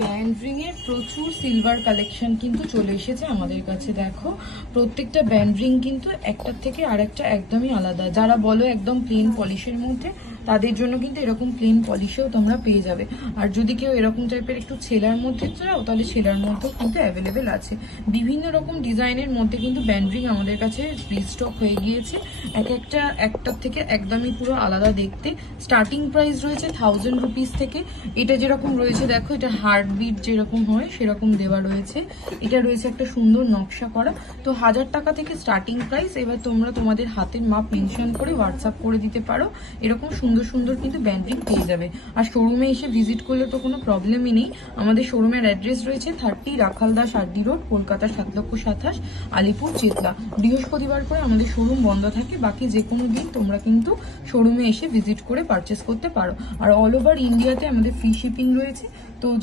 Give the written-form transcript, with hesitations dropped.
Band ring এর প্রচুর silver collection কিন্তু চলে এসেছে আমাদের কাছে। দেখো প্রত্যেকটা ব্যান্ড রিং কিন্তু একটার থেকে আরেকটা একদমই আলাদা। যারা বলো একদম প্লেন পলিশের মধ্যে, তাদের জন্য কিন্তু এরকম প্লেন পলিশেও তোমরা পেয়ে যাবে। আর যদি কেউ এরকম টাইপের একটু ছেলার মধ্যে চাও, তাহলে ছেলার মধ্যেও কিন্তু অ্যাভেলেবেল আছে। বিভিন্ন রকম ডিজাইনের মধ্যে কিন্তু ব্যান্ড রিং আমাদের কাছে রিস্টক হয়ে গিয়েছে। একটার থেকে একদমই পুরো আলাদা দেখতে। স্টার্টিং প্রাইস রয়েছে 1000 রুপিস থেকে। এটা যেরকম রয়েছে দেখো, এটা হার্টবিট যেরকম হয় সেরকম দেওয়া রয়েছে। এটা রয়েছে একটা সুন্দর নকশা করা। তো 1000 টাকা থেকে স্টার্টিং প্রাইস। এবার তোমরা তোমাদের হাতের মাপ মেনশন করে হোয়াটসঅ্যাপ করে দিতে পারো। এরকম সুন্দর সুন্দর কিন্তু ব্যান্ড রিং পেয়ে যাবে। আর শোরুমে এসে ভিজিট করলে তো কোনো প্রবলেমই নেই। আমাদের শোরুমের অ্যাড্রেস রয়েছে 30 রাখালদাস আড্ডি রোড, কলকাতা 7,27,000, আলিপুর চেতলা। বৃহস্পতিবার করে আমাদের শোরুম বন্ধ থাকে, বাকি যে কোনো দিন তোমরা কিন্তু শোরুমে এসে ভিজিট করে পারচেস করতে পারো। আর অল ওভার ইন্ডিয়াতে আমাদের ফ্রি শিপিং রয়েছে। তো